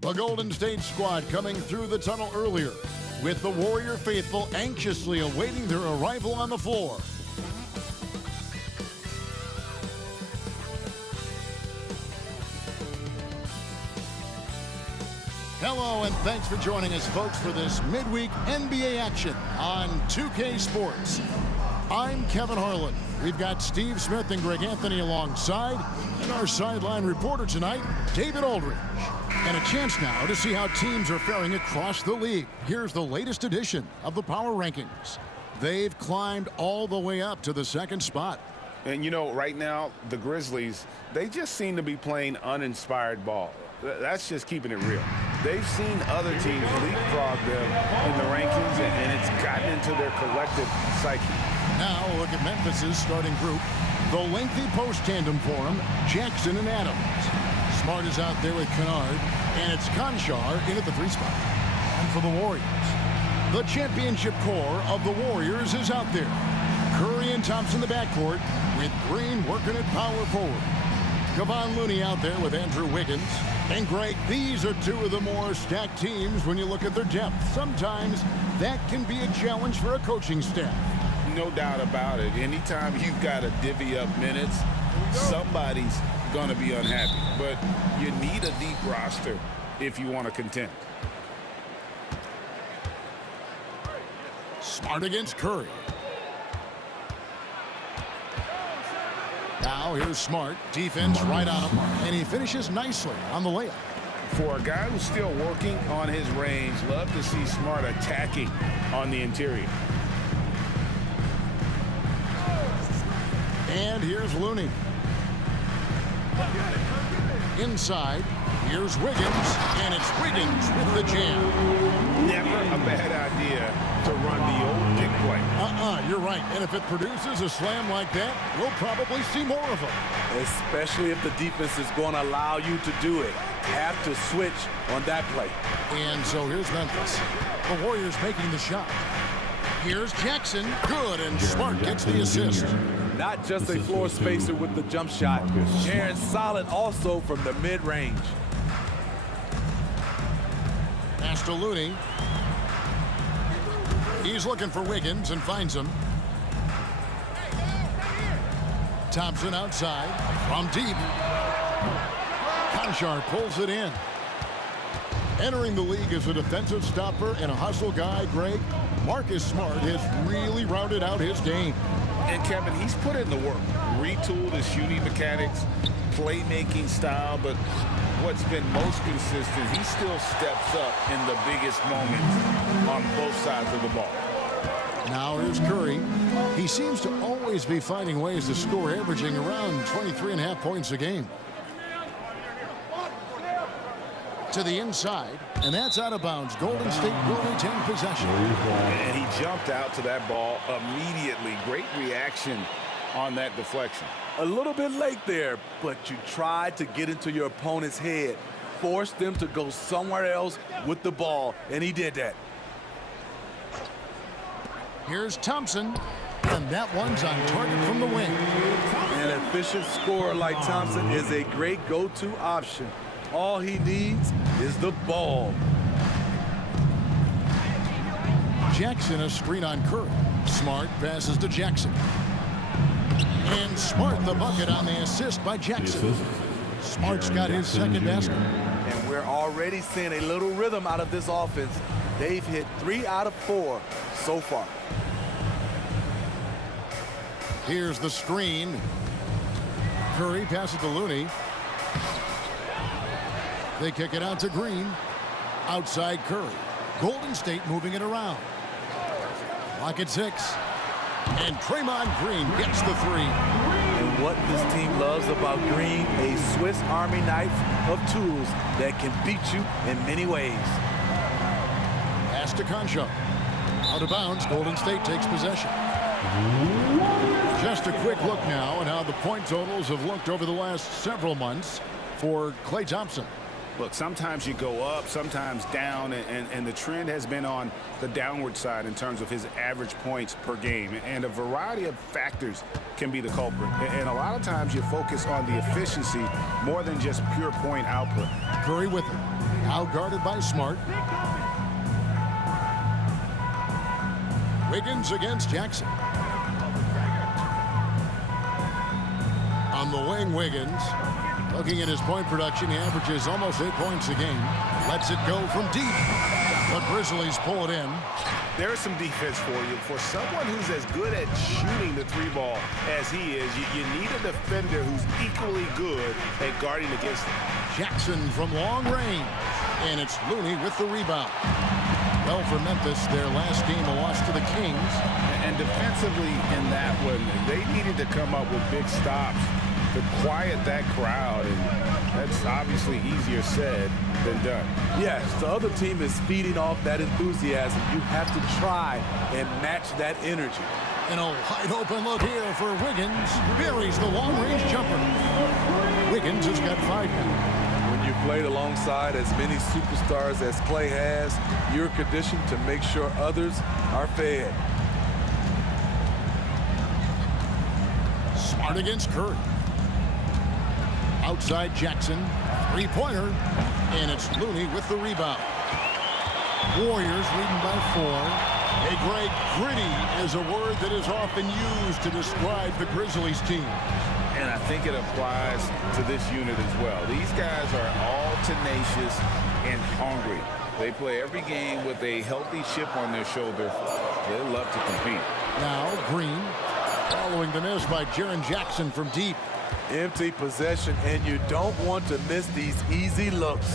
The Golden State squad coming through the tunnel earlier, with the Warrior faithful anxiously awaiting their arrival on the floor. Hello and thanks for joining us, folks, for this midweek NBA action on 2K Sports. I'm Kevin Harlan. We've got Steve Smith and Greg Anthony alongside, and our sideline reporter tonight, David Aldridge. And a chance now to see how teams are faring across the league. Here's the latest edition of the Power Rankings. They've climbed all the way up to the second spot. And you know, right now, the Grizzlies, they just seem to be playing uninspired ball. That's just keeping it real. They've seen other teams leapfrog them in the rankings, and it's gotten into their collective psyche. Now look at Memphis's starting group. The lengthy post tandem for him, Jackson and Adams. Smart is out there with Kennard, and it's Conchar in at the 3 spot. And for the Warriors, the championship core of the Warriors is out there. Curry and Thompson in the backcourt, with Green working at power forward. Kevon Looney out there with Andrew Wiggins. And Greg, these are two of the more stacked teams when you look at their depth. Sometimes that can be a challenge for a coaching staff. No doubt about it. Anytime you've got to divvy up minutes, somebody's going to be unhappy. But you need a deep roster if you want to contend. Smart against Curry. Now here's Smart. Defense right on him. And he finishes nicely on the layup. For a guy who's still working on his range, love to see Smart attacking on the interior. And here's Looney. Inside, here's Wiggins, and it's Wiggins with the jam. Never a bad idea to run the old pick play. You're right. And if it produces a slam like that, we'll probably see more of them. Especially if the defense is going to allow you to do it. Have to switch on that play. And so here's Memphis. The Warriors making the shot. Here's Jackson. Good, and Smart gets the assist. Not just a floor spacer with the jump shot. Sharon solid also from the mid-range. Pass to Looney. He's looking for Wiggins and finds him. Thompson outside from deep. Conchar pulls it in. Entering the league as a defensive stopper and a hustle guy, Greg, Marcus Smart has really rounded out his game. And Kevin, he's put in the work. Retooled his shooting mechanics, playmaking style, but what's been most consistent, he still steps up in the biggest moments on both sides of the ball. Now here's Curry. He seems to always be finding ways to score, averaging around 23.5 points a game. To the inside, and that's out of bounds. Golden State will retain possession. And he jumped out to that ball immediately. Great reaction on that deflection. A little bit late there, but you tried to get into your opponent's head. Force them to go somewhere else with the ball, and he did that. Here's Thompson, and that one's on target from the wing. An efficient scorer like Thompson is a great go-to option. All he needs is the ball. Jackson a screen on Curry. Smart passes to Jackson. And Smart the bucket on the assist by Jackson. Smart's got his second basket. And we're already seeing a little rhythm out of this offense. They've hit 3 out of 4 so far. Here's the screen. Curry passes to Looney. They kick it out to Green. Outside Curry. Golden State moving it around. Clock at 6. And Draymond Green gets the 3. And what this team loves about Green, a Swiss Army knife of tools that can beat you in many ways. Pass to Conchar. Out of bounds, Golden State takes possession. Just a quick look now at how the point totals have looked over the last several months for Klay Thompson. Look, sometimes you go up, sometimes down, and the trend has been on the downward side in terms of his average points per game. And a variety of factors can be the culprit. And a lot of times you focus on the efficiency more than just pure point output. Curry with it. Now guarded by Smart. Wiggins against Jackson. On the wing, Wiggins. Looking at his point production, he averages almost 8 points a game. Lets it go from deep. The Grizzlies pull it in. There is some defense for you. For someone who's as good at shooting the three ball as he is, you need a defender who's equally good at guarding against him. Jackson from long range. And it's Looney with the rebound. Well, for Memphis, their last game, a loss to the Kings. And defensively in that one, they needed to come up with big stops to quiet that crowd, and that's obviously easier said than done. Yes, the other team is feeding off that enthusiasm. You have to try and match that energy. And a wide open look here for Wiggins. Buries the long-range jumper. Wiggins has got 5 now. When you played alongside as many superstars as Clay has, you're conditioned to make sure others are fed. Smart against Curry. Outside Jackson, three-pointer, and it's Looney with the rebound. Warriors leading by 4. Hey, Greg, gritty is a word that is often used to describe the Grizzlies team. And I think it applies to this unit as well. These guys are all tenacious and hungry. They play every game with a healthy chip on their shoulder. They love to compete. Now Green, following the miss by Jaren Jackson from deep. Empty possession, and you don't want to miss these easy looks.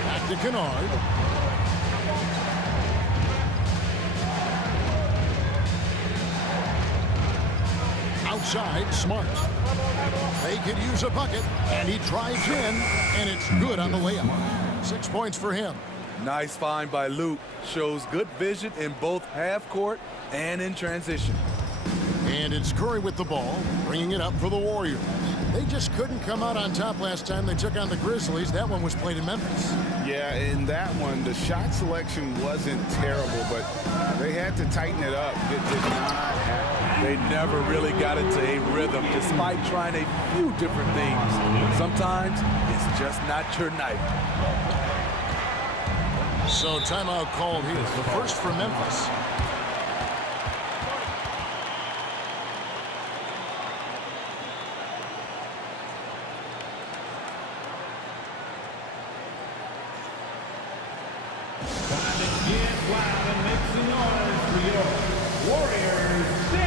Back to Kennard. Outside, Smart. They could use a bucket, and he drives in, and it's good on the way up. 6 points for him. Nice find by Luke. Shows good vision in both half court and in transition. And it's Curry with the ball, bringing it up for the Warriors. They just couldn't come out on top last time they took on the Grizzlies. That one was played in Memphis. Yeah, in that one, the shot selection wasn't terrible, but they had to tighten it up. It did not happen. They never really got into a rhythm despite trying a few different things. Sometimes it's just not your night. So timeout called here. The first for Memphis. Time to get wild and make some noise for your Warriors 60.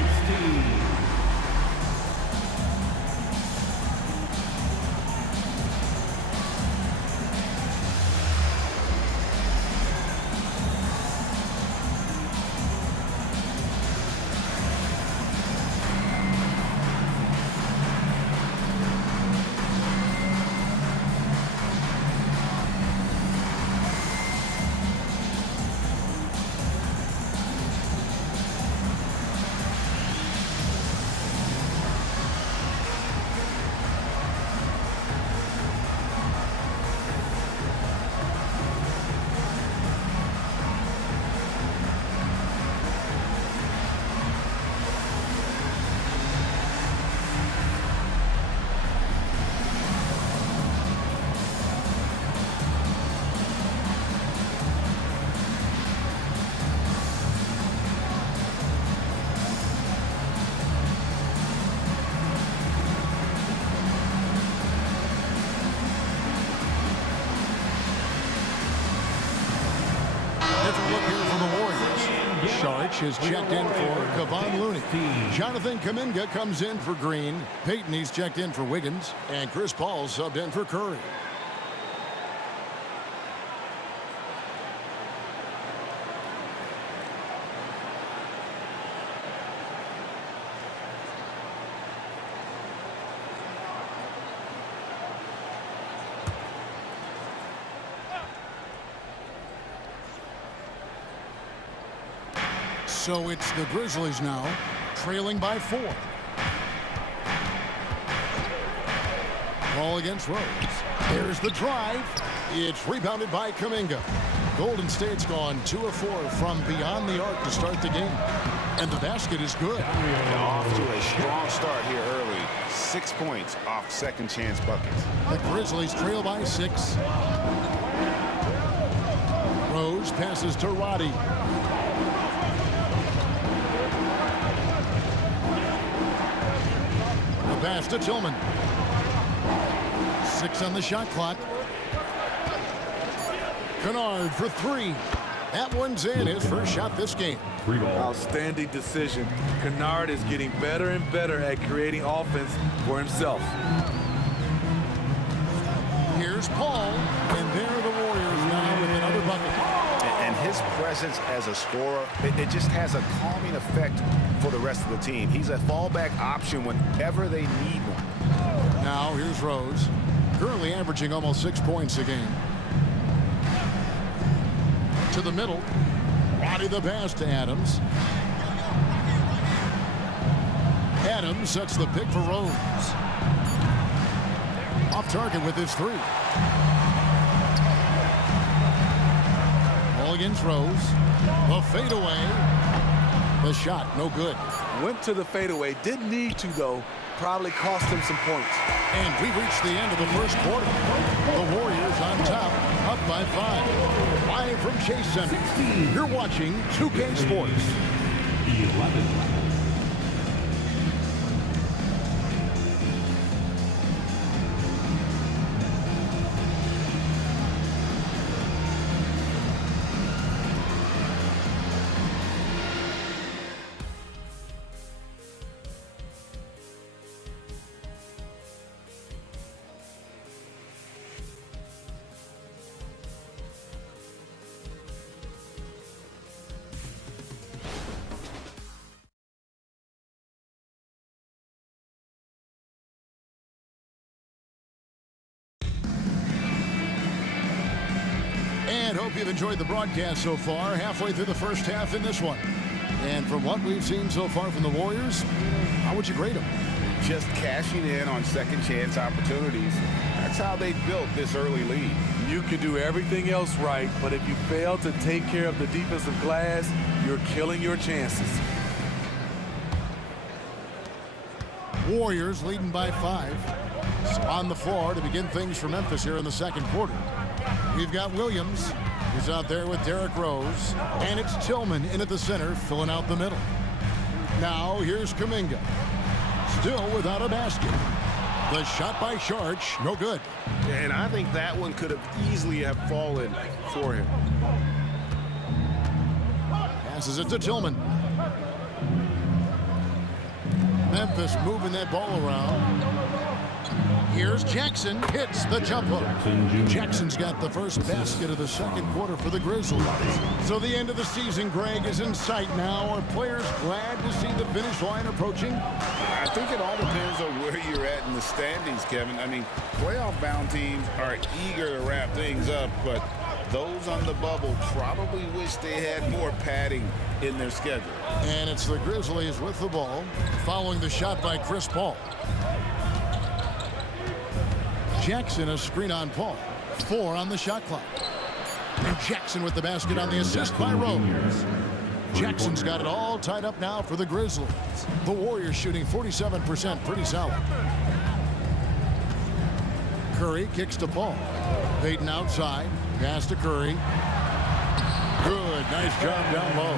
Is checked in for Kevon Looney. Jonathan Kuminga comes in for Green. Peyton, he's checked in for Wiggins. And Chris Paul subbed in for Curry. So it's the Grizzlies now, trailing by 4. Ball against Rose. There's the drive. It's rebounded by Kuminga. Golden State's gone 2 of 4 from beyond the arc to start the game. And the basket is good. Off to a strong start here early. 6 points off second chance buckets. The Grizzlies trail by 6. Rose passes to Roddy. The pass to Tillman. 6 on the shot clock. Kennard for 3. That one's in. His first shot this game. Outstanding decision. Kennard is getting better and better at creating offense for himself. Here's Paul, and there are the Warriors now with another bucket. And his presence as a scorer, it just has a calming effect for the rest of the team. He's a fallback option whenever they need one. Now here's Rose, currently averaging almost 6 points a game. To the middle. Roddy the pass to Adams. Adams sets the pick for Rose. Off target with his 3. Ball against Rose. The fadeaway. The shot, no good. Went to the fadeaway. Didn't need to, though. Probably cost him some points. And we've reached the end of the first quarter. The Warriors on top, up by 5. Live from Chase Center. You're watching 2K Sports. 11. And hope you've enjoyed the broadcast so far, halfway through the first half in this one. And from what we've seen so far from the Warriors, how would you grade them? Just cashing in on second chance opportunities. That's how they built this early lead. You can do everything else right, but if you fail to take care of the defensive glass, you're killing your chances. Warriors leading by 5. So on the floor to begin things for Memphis here in the second quarter. We've got Williams, who's out there with Derrick Rose, and it's Tillman in at the center, filling out the middle. Now here's Kuminga, still without a basket. The shot by Sharch, no good. And I think that one could have easily have fallen for him. Passes it to Tillman. Memphis moving that ball around. Here's Jackson, hits the jump hook. Jackson's got the first basket of the second quarter for the Grizzlies. So the end of the season, Greg, is in sight now. Are players glad to see the finish line approaching? I think it all depends on where you're at in the standings, Kevin. I mean, playoff-bound teams are eager to wrap things up, but those on the bubble probably wish they had more padding in their schedule. And it's the Grizzlies with the ball, following the shot by Chris Paul. Jackson a screen on Paul. 4 on the shot clock. And Jackson with the basket on the assist by Rose. Jackson's got it all tied up now for the Grizzlies. The Warriors shooting 47%, pretty solid. Curry kicks to Paul. Payton outside. Pass to Curry. Good. Nice job down low.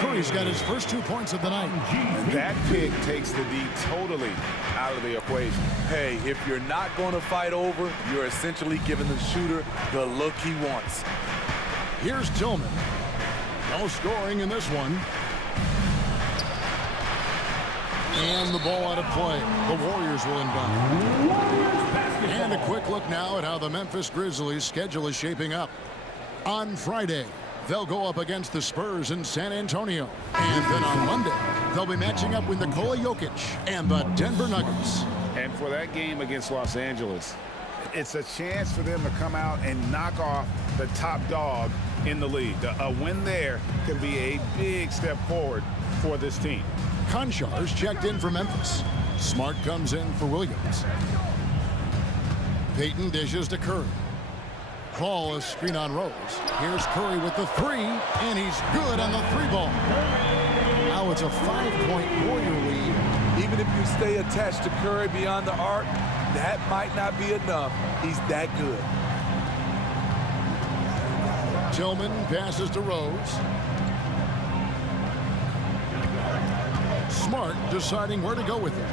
Curry's got his first 2 points of the night. And that pick takes the D totally out of the equation. Hey, if you're not going to fight over, you're essentially giving the shooter the look he wants. Here's Tillman. No scoring in this one. And the ball out of play. The Warriors will inbound. And a quick look now at how the Memphis Grizzlies' schedule is shaping up. On Friday, they'll go up against the Spurs in San Antonio. And then on Monday, they'll be matching up with Nikola Jokic and the Denver Nuggets. And for that game against Los Angeles, it's a chance for them to come out and knock off the top dog in the league. A win there could be a big step forward for this team. Konchar's checked in for Memphis. Smart comes in for Williams. Peyton dishes to Curry. Ball is screen on Rose. Here's Curry with the three, and he's good on the three ball. Now it's a 5-point Warrior lead. Even if you stay attached to Curry beyond the arc, that might not be enough. He's that good. Tillman passes to Rose. Smart deciding where to go with it.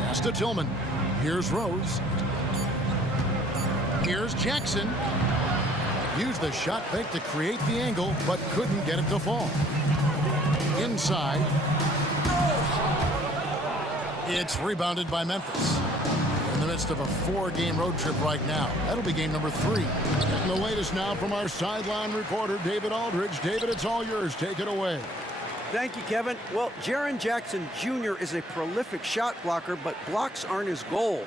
Pass to Tillman. Here's Rose. Here's Jackson. Used the shot fake to create the angle, but couldn't get it to fall. Inside. It's rebounded by Memphis. In the midst of a 4-game road trip right now. That'll be game number 3. And the latest now from our sideline reporter, David Aldridge. David, it's all yours. Take it away. Thank you, Kevin. Well, Jaren Jackson Jr. is a prolific shot blocker, but blocks aren't his goal.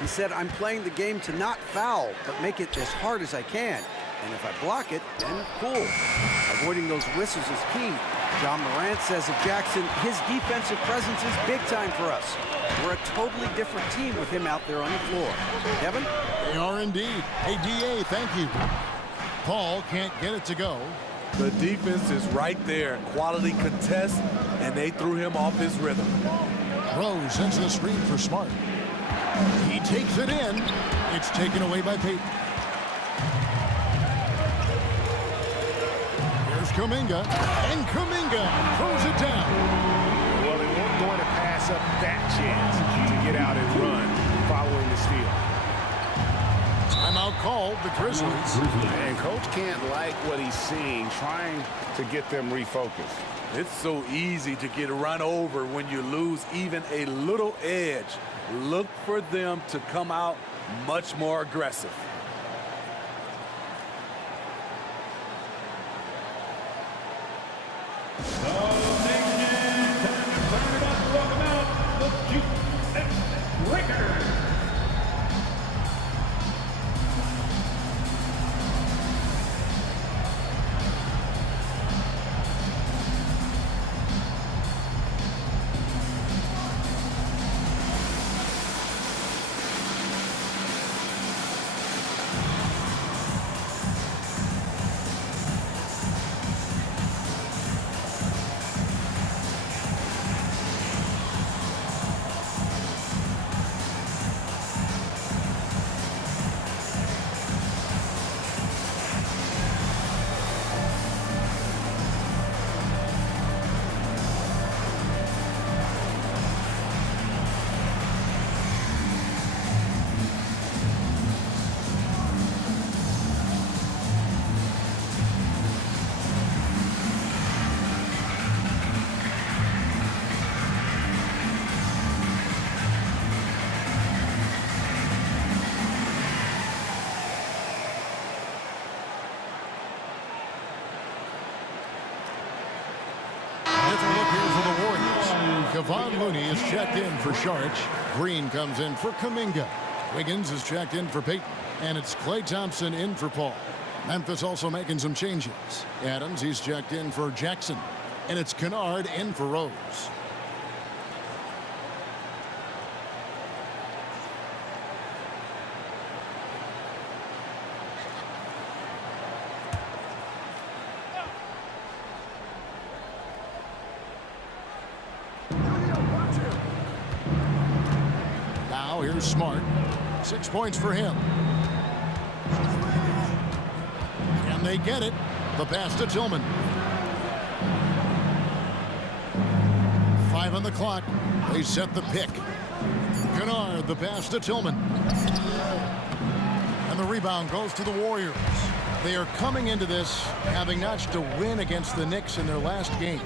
He said, I'm playing the game to not foul, but make it as hard as I can. And if I block it, then cool. Avoiding those whistles is key. John Morant says of Jackson, his defensive presence is big time for us. We're a totally different team with him out there on the floor. Kevin? They are indeed. Hey, DA, thank you. Paul can't get it to go. The defense is right there. Quality contest, and they threw him off his rhythm. Rose sends the screen for Smart. He takes it in. It's taken away by Peyton. Here's Kuminga, and Kuminga throws it down. Well, they weren't going to pass up that chance to get out and run following the steal. Timeout called, the Grizzlies. And coach can't like what he's seeing, trying to get them refocused. It's so easy to get run over when you lose even a little edge. Look for them to come out much more aggressive. Kevon Looney is checked in for Saric. Green comes in for Kuminga. Wiggins is checked in for Peyton. And it's Klay Thompson in for Paul. Memphis also making some changes. Adams, he's checked in for Jackson. And it's Kennard in for Rose. Here's Smart. 6 points for him. Can they get it? The pass to Tillman. 5 on the clock. They set the pick. Kennard, the pass to Tillman. And the rebound goes to the Warriors. They are coming into this having notched to win against the Knicks in their last game.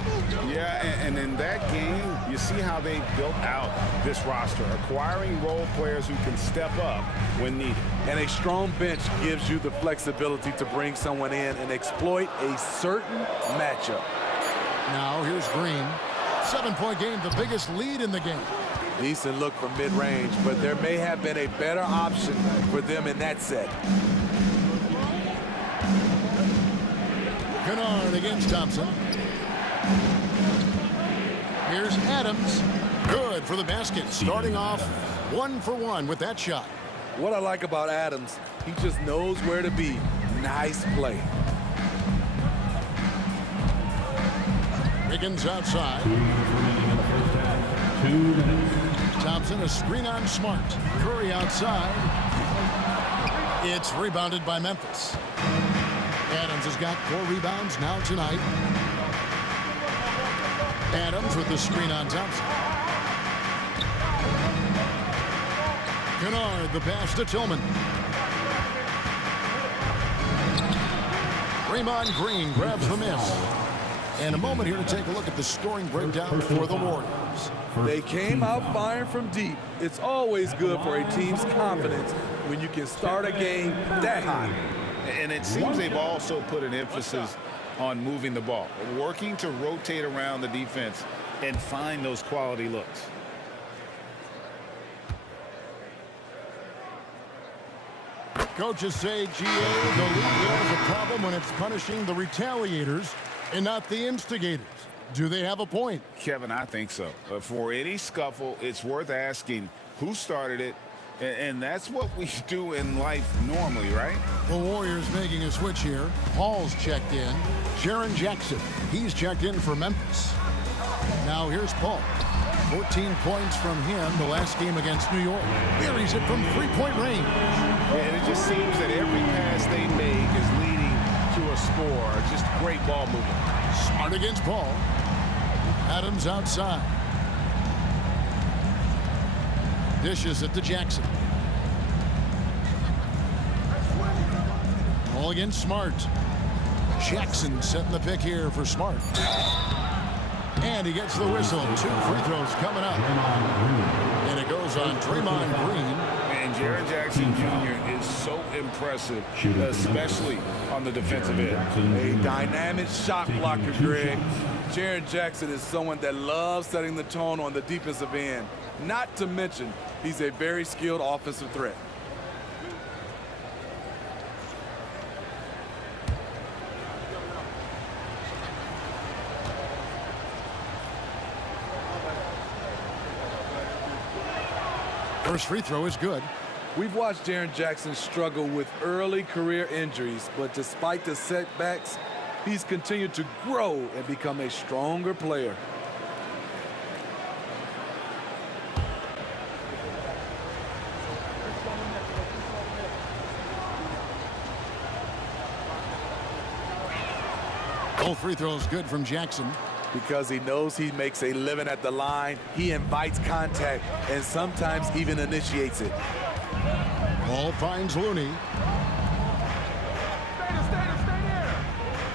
Yeah, and in that game, you see how they built out this roster, acquiring role players who can step up when needed. And a strong bench gives you the flexibility to bring someone in and exploit a certain matchup. Now here's Green. 7-point game, the biggest lead in the game. Decent look from mid-range, but there may have been a better option for them in that set. Kennard against Thompson. Here's Adams. Good for the basket. Starting off 1 for 1 with that shot. What I like about Adams, he just knows where to be. Nice play. Wiggins outside. 2 minutes. Thompson, a screen on Smart. Curry outside. It's rebounded by Memphis. Adams has got 4 rebounds now tonight. Adams with the screen on Thompson. Kennard, the pass to Tillman. Draymond Green grabs the miss. And a moment here to take a look at the scoring breakdown for the Warriors. They came out firing from deep. It's always good for a team's confidence when you can start a game that high. And it seems they've also put an emphasis on moving the ball, working to rotate around the defense and find those quality looks. Coaches say, GA, the league has a problem when it's punishing the retaliators and not the instigators. Do they have a point? Kevin, I think so. For any scuffle, it's worth asking who started it, and that's what we do in life normally, right? The Warriors making a switch here. Hall's checked in. Jaren Jackson, he's checked in for Memphis. Now here's Paul. 14 points from him the last game against New York. Buries it from three-point range. And it just seems that every pass they make is leading to a score. Just great ball movement. Smart against Paul. Adams outside. Dishes it to Jackson. All against Smart. Jackson setting the pick here for Smart. And he gets the whistle. 2 free throws coming up. And it goes on Draymond Green. And Jaren Jackson Jr. is so impressive, especially on the defensive end. A dynamic shot blocker, Greg. Jaren Jackson is someone that loves setting the tone on the defensive end. Not to mention, he's a very skilled offensive threat. First free throw is good. We've watched Jaren Jackson struggle with early career injuries, but despite the setbacks, he's continued to grow and become a stronger player. Both free throws good from Jackson. Because he knows he makes a living at the line, he invites contact and sometimes even initiates it. Ball finds Looney.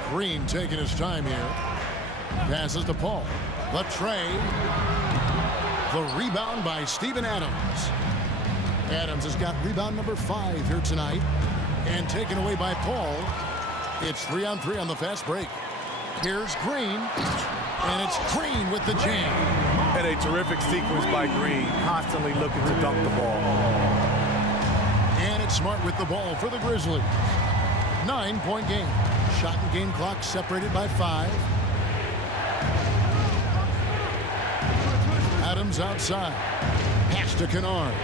Green taking his time here. Passes to Paul. The tray. The rebound by Steven Adams. Adams has got rebound number 5 here tonight. And taken away by Paul. It's 3-on-3 on the fast break. Here's Green. And it's Green with the jam. And a terrific sequence by Green, constantly looking to dunk the ball. And it's Smart with the ball for the Grizzlies. 9-point game. Shot and game clock separated by 5. Adams outside. Pass to Kennard.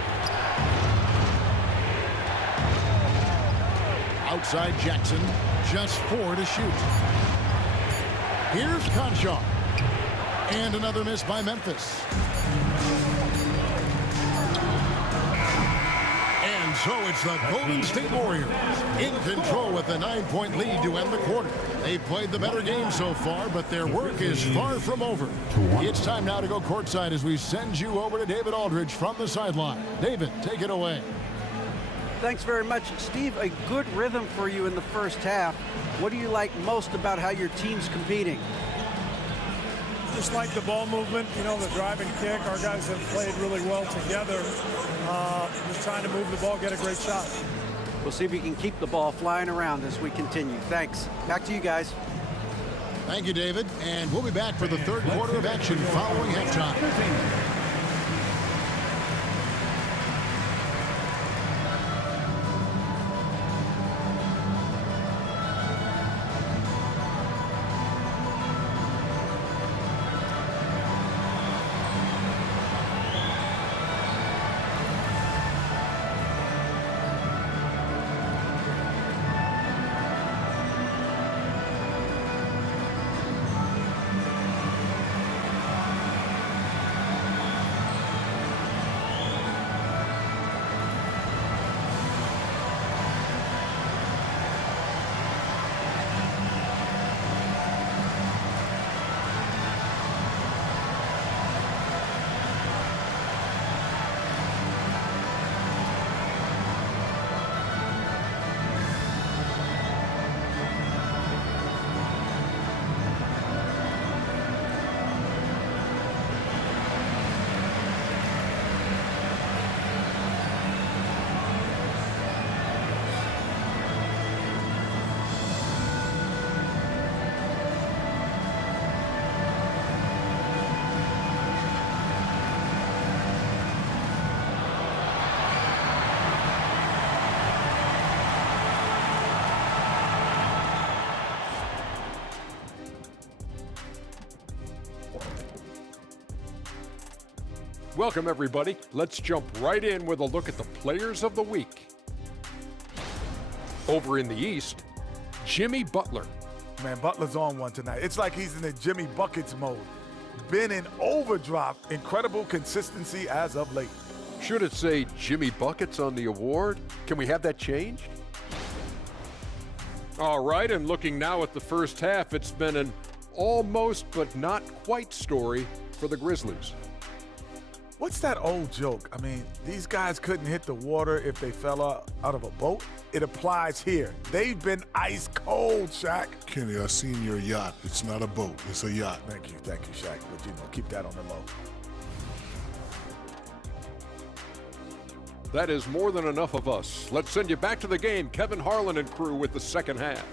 Outside Jackson. Just 4 to shoot. Here's Conchar. And another miss by Memphis. And so it's the Golden State Warriors in control with a 9-point lead to end the quarter. They've played the better game so far, but their work is far from over. It's time now to go courtside as we send you over to David Aldridge from the sideline. David, take it away. Thanks very much, Steve. A good rhythm for you in the first half. What do you like most about how your team's competing? Just like the ball movement, you know, the drive and kick. Our guys have played really well together. Just trying to move the ball, get a great shot. We'll see if we can keep the ball flying around as we continue. Thanks. Back to you guys. Thank you, David. And we'll be back for the third quarter of action following halftime. Welcome, everybody. Let's jump right in with a look at the players of the week. Over in the East, Jimmy Butler. Man, Butler's on one tonight. It's like he's in the Jimmy Buckets mode. Been in overdrive. Incredible consistency as of late. Should it say Jimmy Buckets on the award? Can we have that changed? All right, and looking now at the first half, it's been an almost but not quite story for the Grizzlies. What's that old joke? I mean, these guys couldn't hit the water if they fell out of a boat. It applies here. They've been ice cold, Shaq. Kenny, I've seen your yacht. It's not a boat, it's a yacht. Thank you, Shaq. But keep that on the low. That is more than enough of us. Let's send you back to the game. Kevin Harlan and crew with the second half.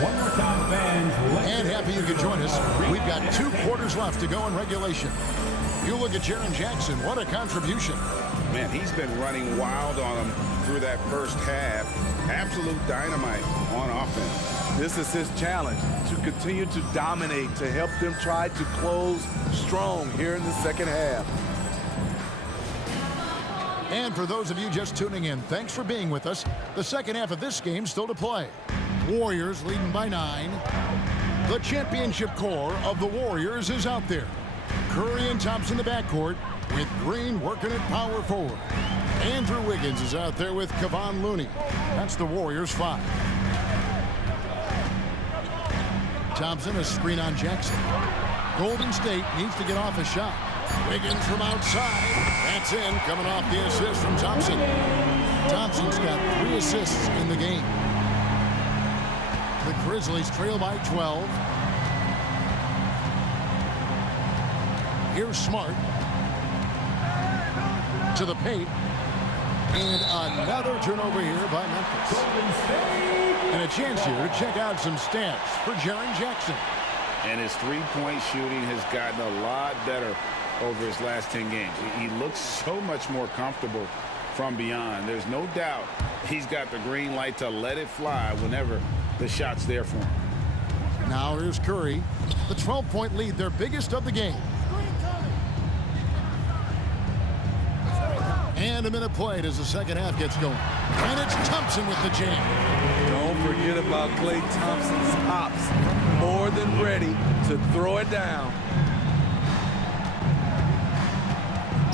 One more time, fans. And happy you could join us. We've got 2 quarters left to go in regulation. You look at Jaren Jackson, what a contribution. Man, he's been running wild on them through that first half. Absolute dynamite on offense. This is his challenge, to continue to dominate, to help them try to close strong here in the second half. And for those of you just tuning in, thanks for being with us. The second half of this game still to play. Warriors leading by 9. The championship core of the Warriors is out there. Curry and Thompson in the backcourt, with Green working at power forward. Andrew Wiggins is out there with Kevon Looney. That's the Warriors 5. Thompson, a screen on Jackson. Golden State needs to get off a shot. Wiggins from outside. That's in, coming off the assist from Thompson. Thompson's got 3 assists in the game. The Grizzlies trail by 12. Here's Smart to the paint. And another turnover here by Memphis. And a chance here to check out some stats for Jaren Jackson. And his three-point shooting has gotten a lot better over his last 10 games. He looks so much more comfortable from beyond. There's no doubt he's got the green light to let it fly whenever the shot's there for him. Now here's Curry. The 12-point lead, their biggest of the game. And a minute played as the second half gets going. And it's Thompson with the jam. Don't forget about Klay Thompson's hops. More than ready to throw it down.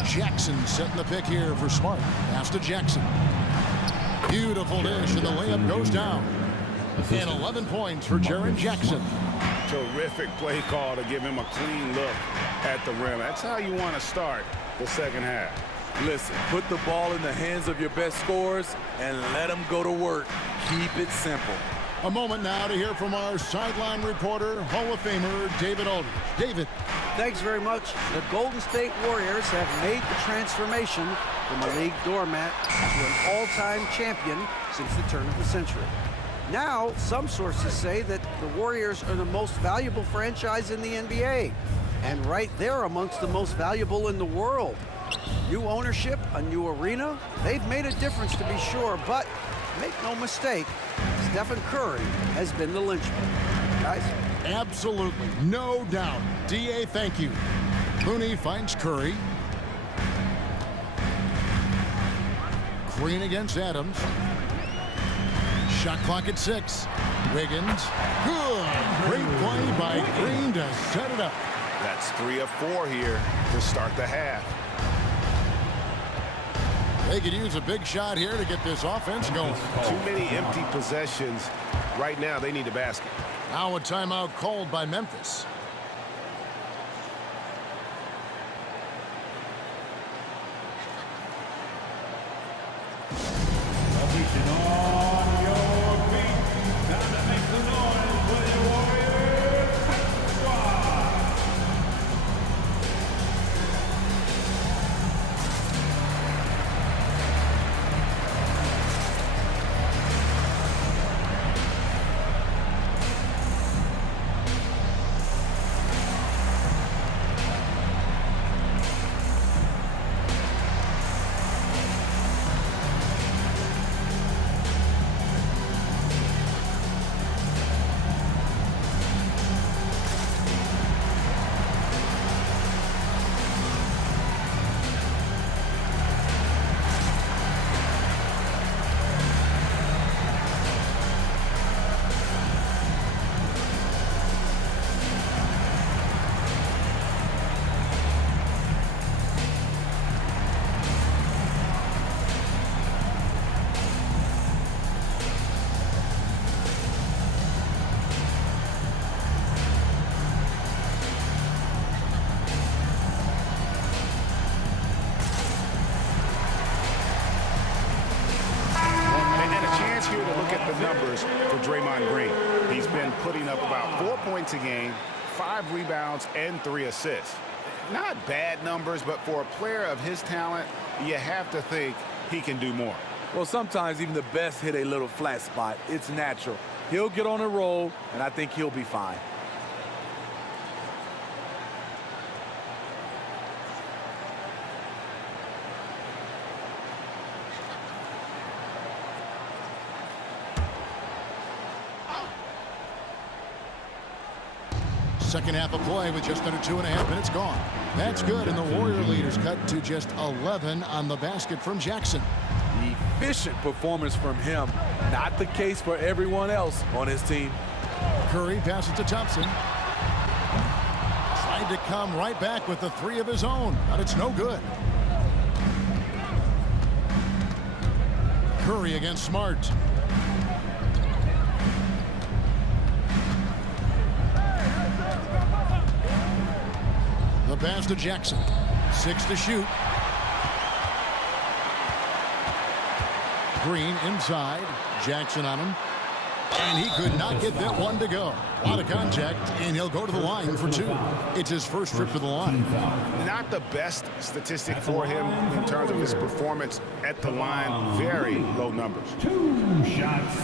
Jackson setting the pick here for Smart. Pass to Jackson. Beautiful dish, and the layup goes down. And 11 points for Jaren Jackson. Terrific play call to give him a clean look at the rim. That's how you want to start the second half. Listen, put the ball in the hands of your best scorers and let them go to work. Keep it simple. A moment now to hear from our sideline reporter, Hall of Famer David Aldridge. David. Thanks very much. The Golden State Warriors have made the transformation from a league doormat to an all-time champion since the turn of the century. Now, some sources say that the Warriors are the most valuable franchise in the NBA, and right there amongst the most valuable in the world. New ownership, a new arena, they've made a difference to be sure, but make no mistake, Stephen Curry has been the linchpin. Guys? Absolutely, no doubt. D.A., thank you. Looney finds Curry. Green against Adams. Shot clock at 6. Wiggins. Good. Great play by Green to set it up. That's 3 of 4 here to start the half. They could use a big shot here to get this offense going. Too many empty possessions. Right now, they need a basket. Now a timeout called by Memphis. Attention on your feet. Time to make some noise for the Warriors. Squad. numbers for Draymond Green. He's been putting up about 4 points a game, 5 rebounds, and 3 assists. Not bad numbers, but for a player of his talent, you have to think he can do more. Well, sometimes even the best hit a little flat spot. It's natural. He'll get on a roll, and I think he'll be fine. Second half of play with just under 2.5 minutes gone. That's good, and the Warrior leaders cut to just 11 on the basket from Jackson. Efficient performance from him. Not the case for everyone else on his team. Curry passes to Thompson. Tried to come right back with the 3 of his own, but it's no good. Curry against Smart. The pass to Jackson. 6 to shoot. Green inside. Jackson on him. And he could not get that one to go. A lot of contact, and he'll go to the line for 2. It's his first trip to the line. Not the best statistic for him in terms of his performance at the line. Very low numbers. 2 shots.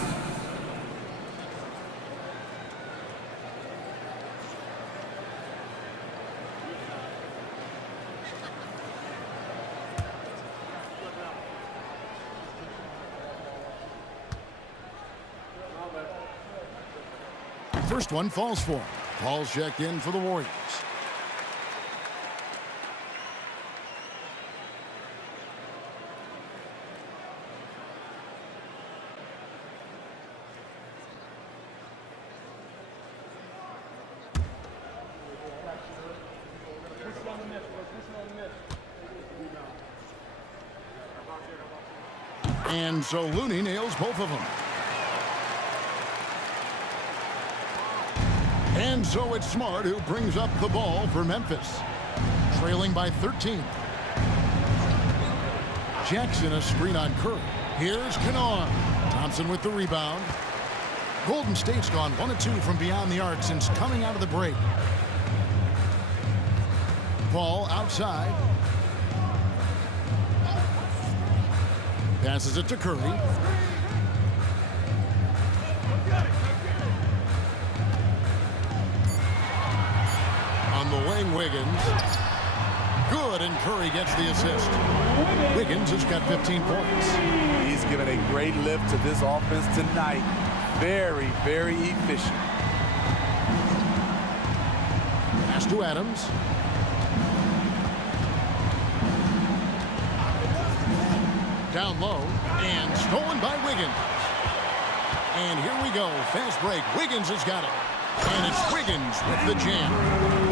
First one falls for him. Paul's checked in for the Warriors. And so Looney nails both of them. And so it's Smart who brings up the ball for Memphis, trailing by 13. Jackson a screen on Curry. Here's Kennard. Thompson with the rebound. Golden State's gone 1 of 2 from beyond the arc since coming out of the break. Ball outside. Passes it to Curry. On the wing, Wiggins. Good, and Curry gets the assist. Wiggins has got 15 points. He's given a great lift to this offense tonight. Very, very efficient. Pass to Adams. Down low, and stolen by Wiggins. And here we go, fast break. Wiggins has got it. And it's Wiggins with the jam.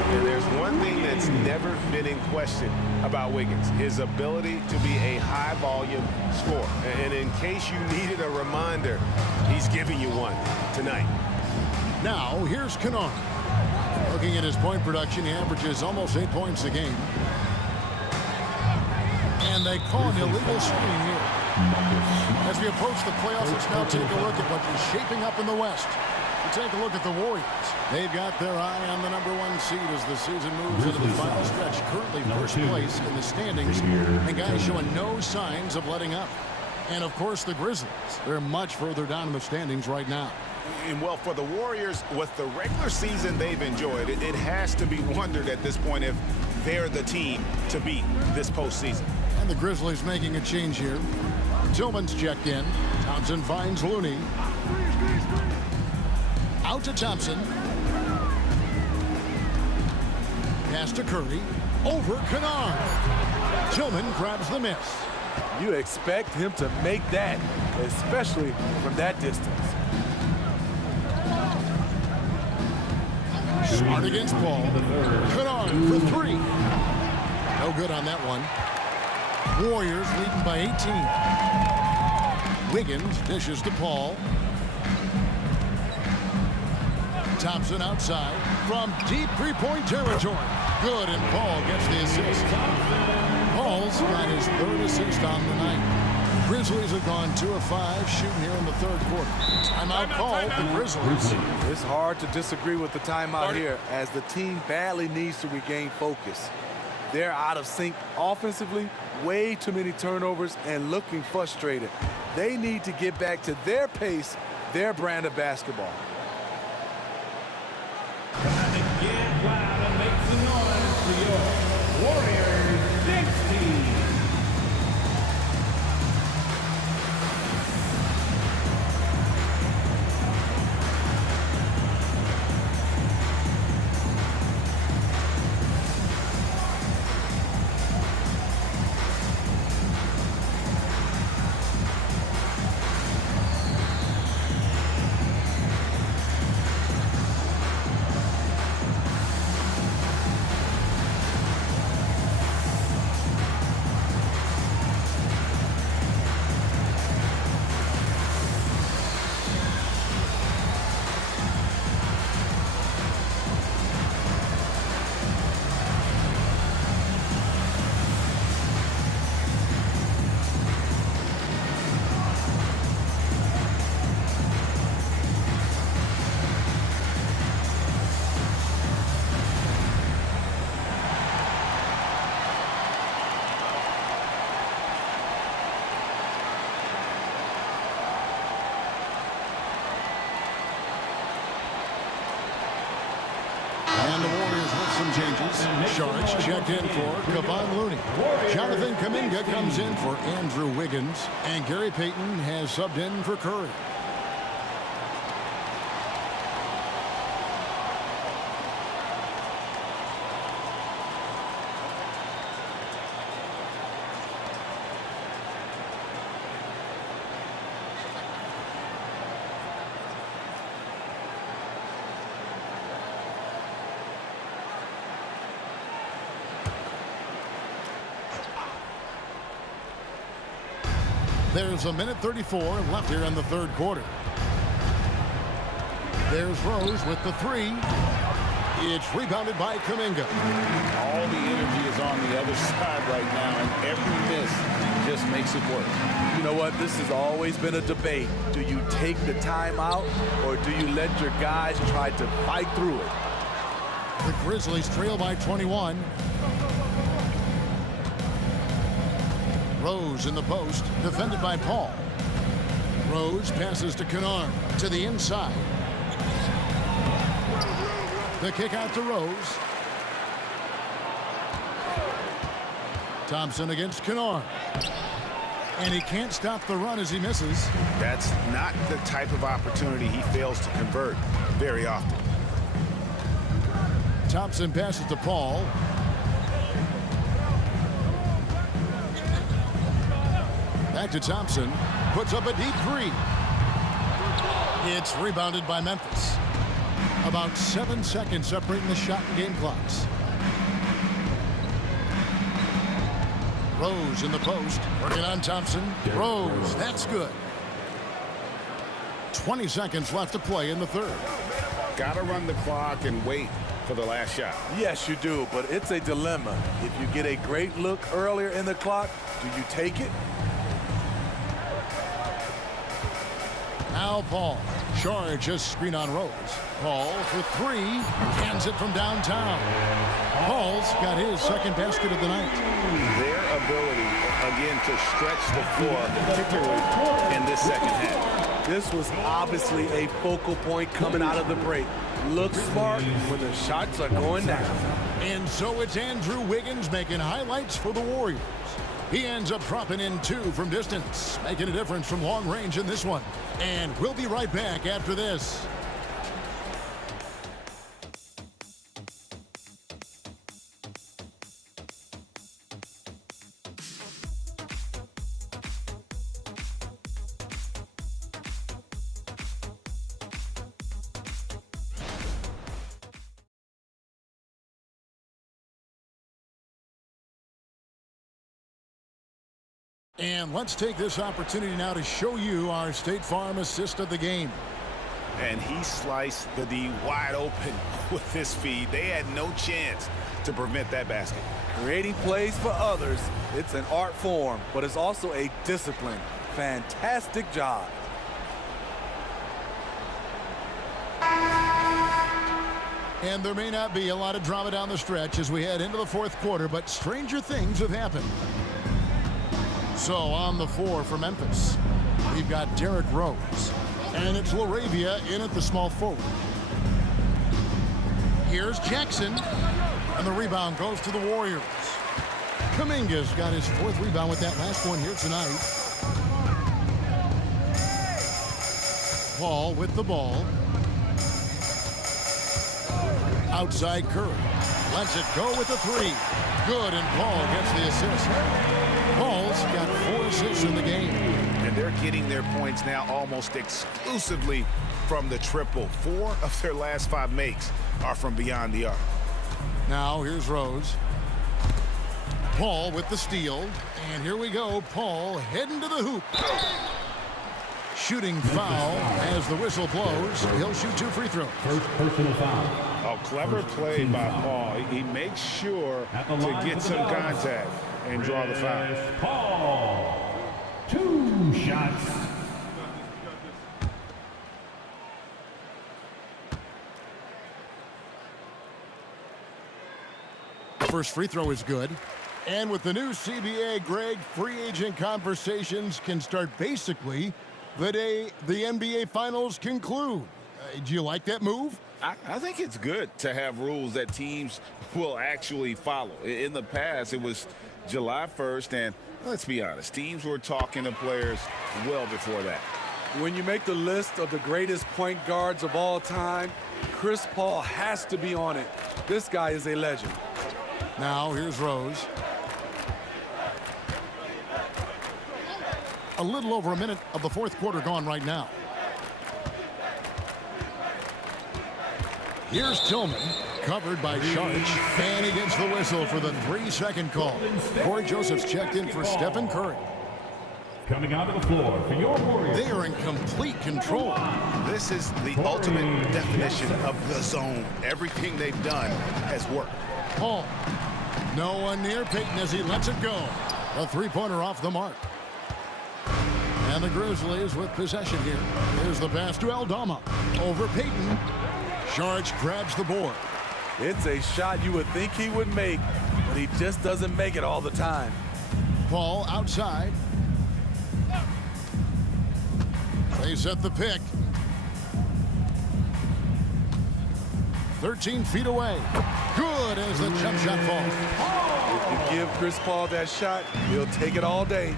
And there's one thing that's never been in question about Wiggins, his ability to be a high-volume scorer. And in case you needed a reminder, he's giving you one tonight. Now, here's Kennard. Looking at his point production, he averages almost 8 points a game. And they call an illegal screen here. As we approach the playoffs, let's now take a look at what is shaping up in the West. We take a look at the Warriors. They've got their eye on the #1 seed as the season moves into the final stretch. Currently first place in the standings, and guys showing no signs of letting up. And of course the Grizzlies. They're much further down in the standings right now. And well, for the Warriors, with the regular season they've enjoyed, it has to be wondered at this point if they're the team to beat this postseason. And the Grizzlies making a change here. Tillman's checked in. Thompson finds Looney. Out to Thompson. Pass to Curry. Over Kennard. Tillman grabs the miss. You expect him to make that, especially from that distance. Smart against Paul. Kennard for 3. No good on that one. Warriors leading by 18. Wiggins dishes to Paul. Thompson outside from deep three-point territory. Good, and Paul gets the assist. Paul's got his 3rd assist on the night. Grizzlies have gone 2 of 5 shooting here in the third quarter. Timeout called the Grizzlies. It's hard to disagree with the timeout here as the team badly needs to regain focus. They're out of sync offensively, way too many turnovers, and looking frustrated. They need to get back to their pace, their brand of basketball. Get loud and make some noise for your Warriors next team. And the Warriors with some changes. Sharks checked in for Kevon Looney. Jonathan Kuminga comes in for Andrew Wiggins. And Gary Payton has subbed in for Curry. There's a minute 34 left here in the third quarter. There's Rose with the three. It's rebounded by Kuminga. All the energy is on the other side right now, and every miss just makes it work. You know what? This has always been a debate. Do you take the timeout or do you let your guys try to fight through it? The Grizzlies trail by 21. Rose in the post, defended by Paul. Rose passes to Kennard to the inside. The kick out to Rose. Thompson against Kennard. And he can't stop the run as he misses. That's not the type of opportunity he fails to convert very often. Thompson passes to Paul. Back to Thompson. Puts up a deep three. It's rebounded by Memphis. About 7 seconds separating the shot and game clocks. Rose in the post. Working on Thompson. Rose. That's good. 20 seconds left to play in the third. Got to run the clock and wait for the last shot. Yes, you do, but it's a dilemma. If you get a great look earlier in the clock, do you take it? Now Paul. Charge a screen on Rose. Paul for three. Hands it from downtown. Paul's got his second basket of the night. Their ability, again, to stretch the floor, particularly in this second half. This was obviously a focal point coming out of the break. Look smart when the shots are going down. And so it's Andrew Wiggins making highlights for the Warriors. He ends up dropping in 2 from distance, making a difference from long range in this one. And we'll be right back after this. And let's take this opportunity now to show you our State Farm assist of the game. and he sliced the D wide open with his feed. They had no chance to prevent that basket. Creating plays for others, it's an art form, but it's also a discipline. Fantastic job. And there may not be a lot of drama down the stretch as we head into the fourth quarter, but stranger things have happened. So on the floor for Memphis, we've got Derrick Rose, and it's LaRavia in at the small forward. Here's Jackson, and the rebound goes to the Warriors. Kuminga's got his fourth rebound with that last one here tonight. Paul with the ball. Outside Curry. Lets it go with the three. Good, and Paul gets the assist. Paul's got 4 assists in the game. And they're getting their points now almost exclusively from the triple. 4 of their last 5 makes are from beyond the arc. Now here's Rose. Paul with the steal. And here we go. Paul heading to the hoop. Shooting foul as the whistle blows. He'll shoot 2 free throws. First personal foul. Oh, clever play by Paul. He makes sure to get some contact and draw the foul. Paul, 2 shots. First free throw is good. And with the new CBA, Greg, free agent conversations can start basically the day the NBA Finals conclude. Do you like that move? I think it's good to have rules that teams will actually follow. In the past, it was July 1st, and let's be honest, teams were talking to players well before that. When you make the list of the greatest point guards of all time, Chris Paul has to be on it. This guy is a legend. Now here's Rose. A little over a minute of the fourth quarter gone right now. Here's Tillman, covered by Sharch, and he gets the whistle for the 3-second call. Corey Joseph's checked in for Stephen Curry. Coming out of the floor for your Warriors. They are in complete control. This is the ultimate definition of the zone. Everything they've done has worked. Paul, no one near Payton as he lets it go. A 3-pointer off the mark. And the Grizzlies with possession here. Here's the pass to Aldama. Over Payton. Sharch grabs the board. It's a shot you would think he would make, but he just doesn't make it all the time. Paul outside. They set the pick. 13 feet away. Good as the jump shot falls. If you give Chris Paul that shot, he'll take it all day.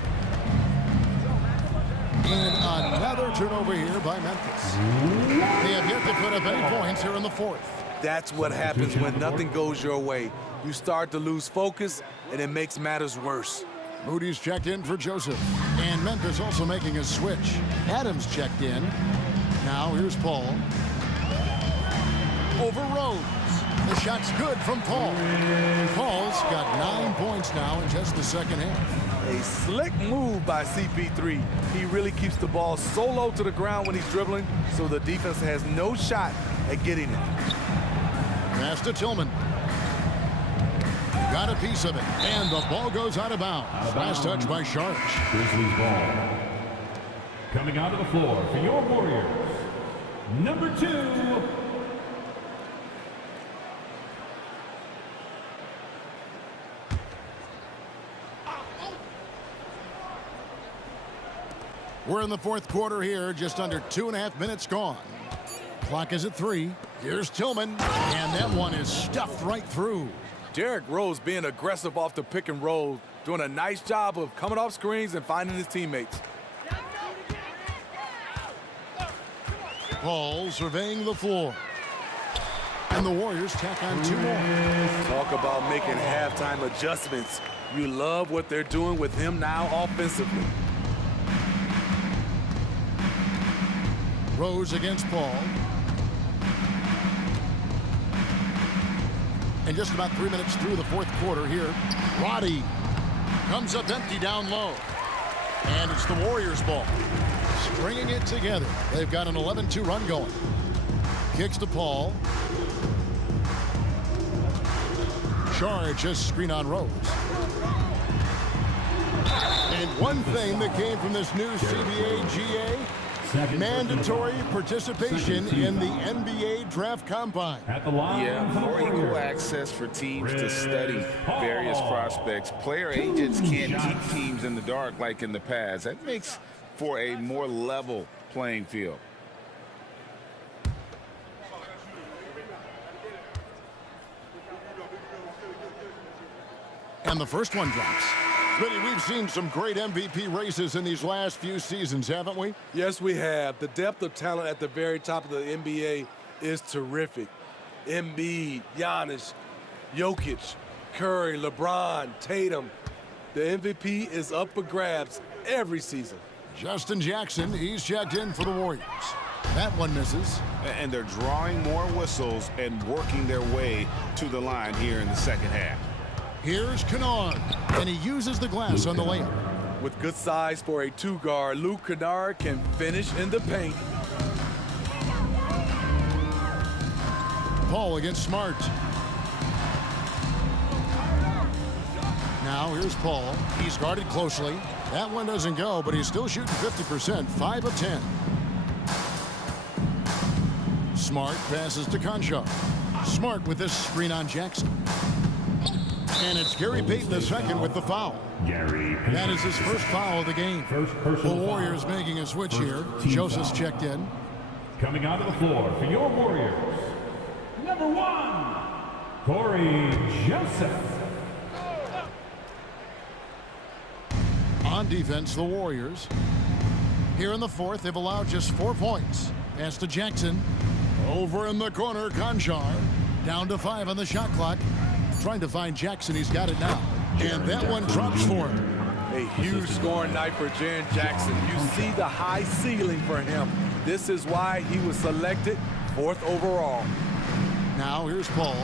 And another turnover here by Memphis. They have yet to put up any points here in the fourth. That's what happens when nothing goes your way. You start to lose focus, and it makes matters worse. Moody's checked in for Joseph. And Memphis also making a switch. Adams checked in. Now here's Paul. Over Rose. The shot's good from Paul. Paul's got 9 points now in just the second half. A slick move by CP3. He really keeps the ball so low to the ground when he's dribbling, so the defense has no shot at getting it. Pass to Tillman. Got a piece of it, and the ball goes out of bounds. Last touch by Sharch. Grizzlies ball. Coming out of the floor for your Warriors, number 2. We're in the fourth quarter here, just under 2.5 minutes gone. Clock is at 3. Here's Tillman, and that one is stuffed right through. Derrick Rose being aggressive off the pick and roll, doing a nice job of coming off screens and finding his teammates. Paul surveying the floor. And the Warriors tack on 2 more. Talk about making halftime adjustments. You love what they're doing with him now offensively. Rose against Paul. And just about 3 minutes through the fourth quarter here, Roddy comes up empty down low. And it's the Warriors' ball. stringing it together. They've got an 11-2 run going. Kicks to Paul. Charge, just screen on Rose. And one thing that came from this new CBA GA, mandatory participation in the NBA Draft Combine. At the line. Yeah, more equal access for teams to study various prospects. Player agents can't keep teams in the dark like in the past. That makes for a more level playing field. And the first one drops. Smitty, we've seen some great MVP races in these last few seasons, haven't we? Yes, we have. The depth of talent at the very top of the NBA is terrific. Embiid, Giannis, Jokic, Curry, LeBron, Tatum. The MVP is up for grabs every season. Justin Jackson, he's checked in for the Warriors. That one misses. And they're drawing more whistles and working their way to the line here in the second half. Here's Kennard, and he uses the glass on the layup. With good size for a two-guard, Luke Kennard can finish in the paint. Paul against Smart. Now here's Paul. He's guarded closely. That one doesn't go, but he's still shooting 50%, 5 of 10. Smart passes to Conchar. Smart with this screen on Jackson. And it's Gary Payton II with the foul. That is his first foul of the game. The Warriors making a switch here. Joseph's checked in. Coming onto the floor for your Warriors, number 1, Corey Joseph. On defense, the Warriors. Here in the fourth, they've allowed just 4 points. Pass to Jackson. Over in the corner, Conchar. Down to 5 on the shot clock. Trying to find Jackson. He's got it now. And that one drops for him. A huge scoring night for Jaren Jackson. You see the high ceiling for him. This is why he was selected 4th overall. Now here's Paul.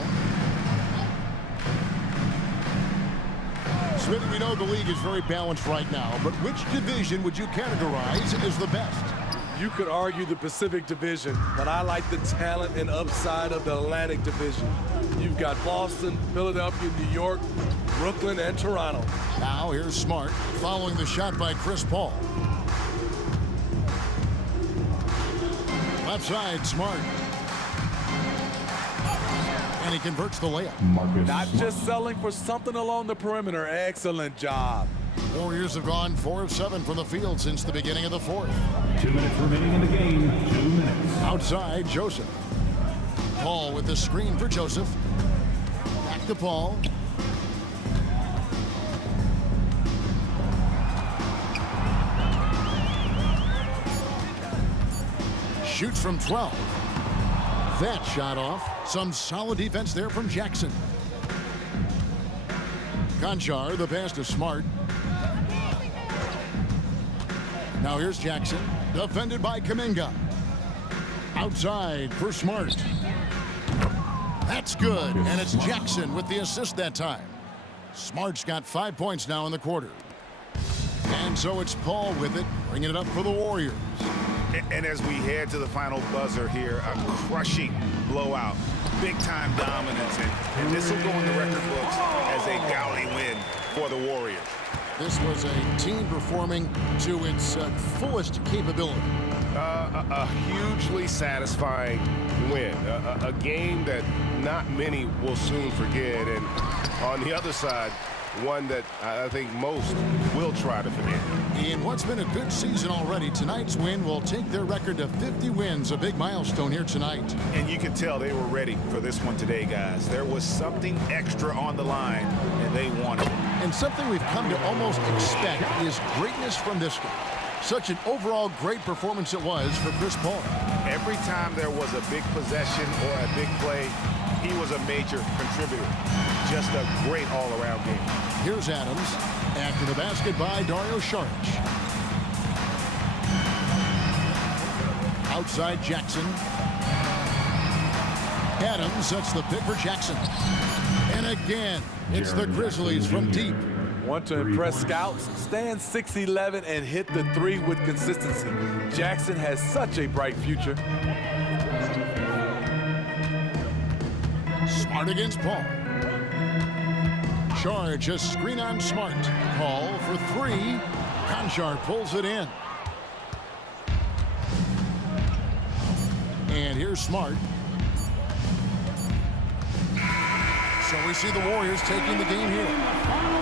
Smitty, we know the league is very balanced right now, but which division would you categorize as the best? You could argue the Pacific Division, but I like the talent and upside of the Atlantic Division. You've got Boston, Philadelphia, New York, Brooklyn, and Toronto. Now here's Smart, following the shot by Chris Paul. Left side, Smart. And he converts the layup. Not just selling for something along the perimeter. Excellent job. Warriors have gone 4 of 7 from the field since the beginning of the fourth. 2 minutes remaining in the game. 2 minutes. Outside, Joseph. Paul with the screen for Joseph. Back to Paul. Shoots from 12. That shot off. Some solid defense there from Jackson. Conchar, the pass to Smart. Now here's Jackson, defended by Kuminga. Outside for Smart. That's good, and it's Jackson with the assist that time. Smart's got 5 points now in the quarter. And so it's Paul with it, bringing it up for the Warriors. And as we head to the final buzzer here, a crushing blowout, big-time dominance, and this will go in the record books as a gaudy win for the Warriors. This was a team performing to its fullest capability. A hugely satisfying win, a game that not many will soon forget, and on the other side, one that I think most will try to forget. In what's been a good season already, tonight's win will take their record to 50 wins, a big milestone here tonight. And you can tell they were ready for this one today, guys. There was something extra on the line, and they wanted it. And something we've come to almost expect is greatness from this guy. Such an overall great performance it was for Chris Paul. Every time there was a big possession or a big play, he was a major contributor. Just a great all-around game. Here's Adams. After the basket by Dario Saric. Outside Jackson. Adams sets the pick for Jackson. And again, it's the Grizzlies from deep. Want to impress scouts? Stand 6'11" and hit the three with consistency. Jackson has such a bright future. Smart against Paul. Charge a screen on Smart. Paul for three. Conchar pulls it in. And here's Smart. So we see the Warriors taking the game here.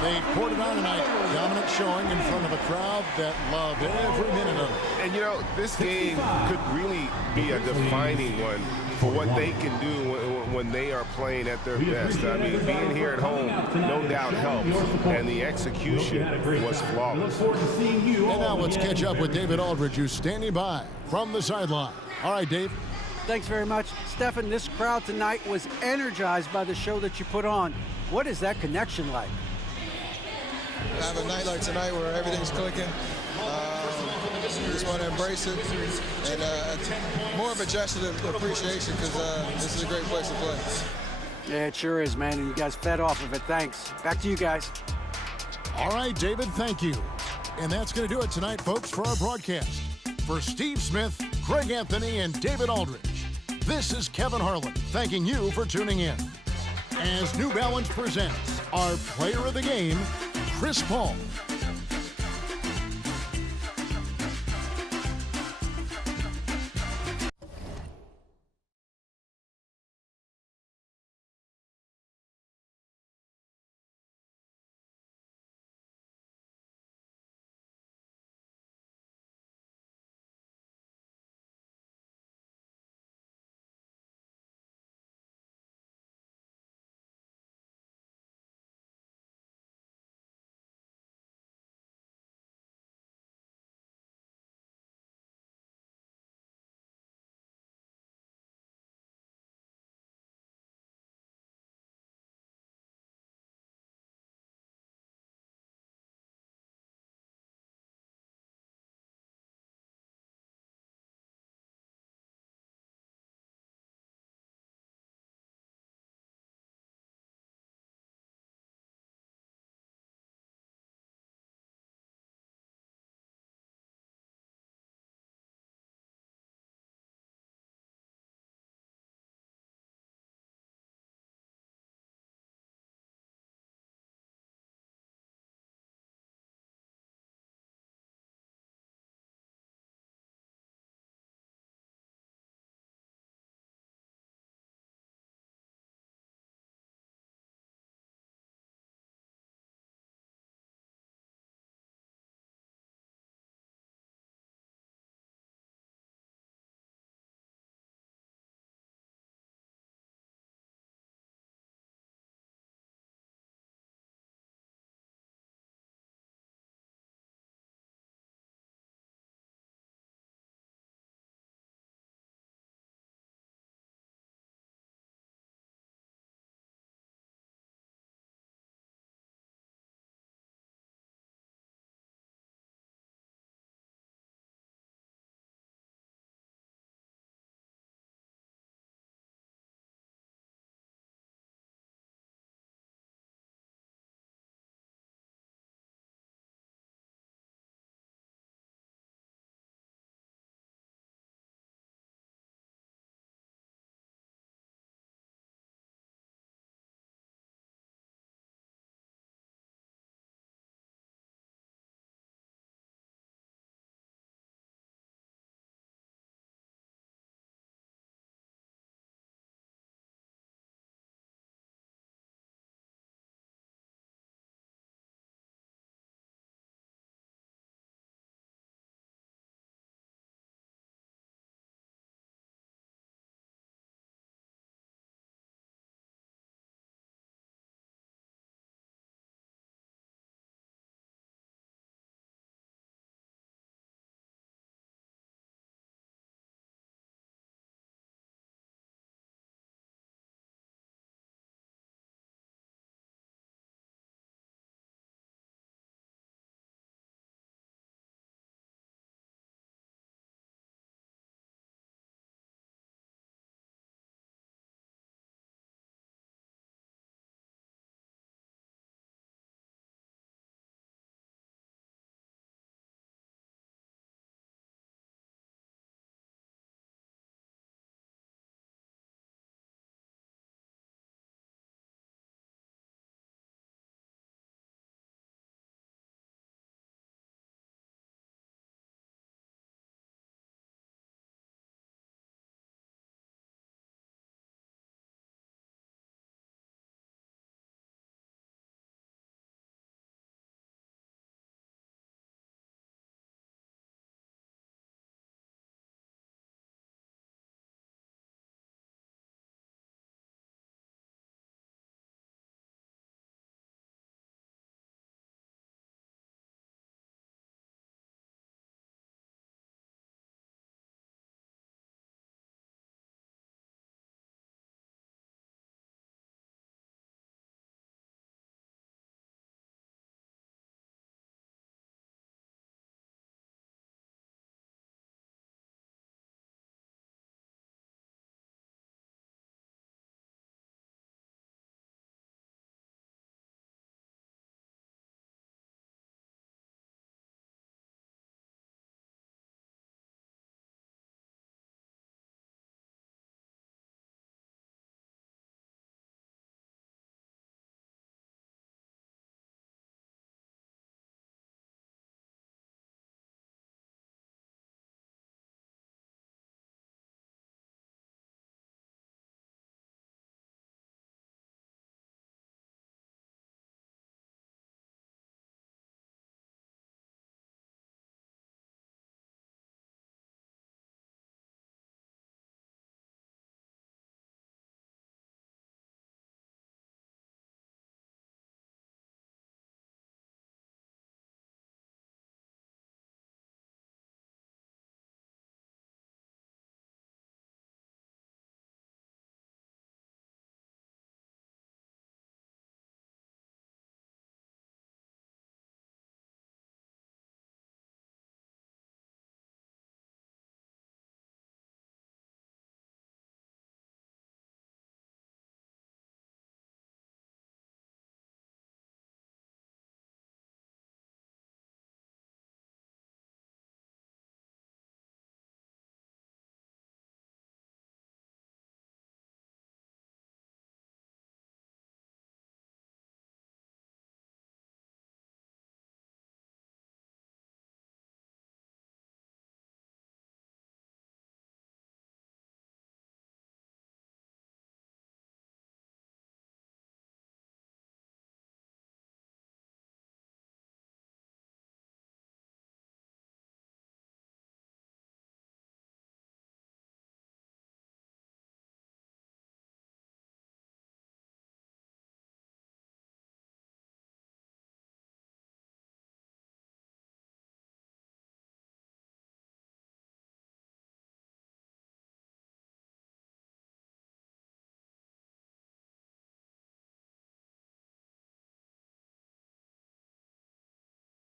They poured it on tonight. Dominant showing in front of a crowd that loved every minute of it. And, you know, this game could really be a defining one for what they can do when they are playing at their best. I mean, being here at home, no doubt helps. And the execution was flawless. And now let's catch up with David Aldridge, who's standing by from the sideline. All right, Dave. Thanks very much. Stephen, this crowd tonight was energized by the show that you put on. What is that connection like? Have a night like tonight where everything's clicking. Just want to embrace it. And more of a gesture of appreciation because this is a great place to play. Yeah, it sure is, man. And you guys fed off of it. Thanks. Back to you guys. All right, David, thank you. And that's going to do it tonight, folks, for our broadcast. For Steve Smith, Greg Anthony, and David Aldridge, this is Kevin Harlan thanking you for tuning in. As New Balance presents our player of the game, Chris Paul.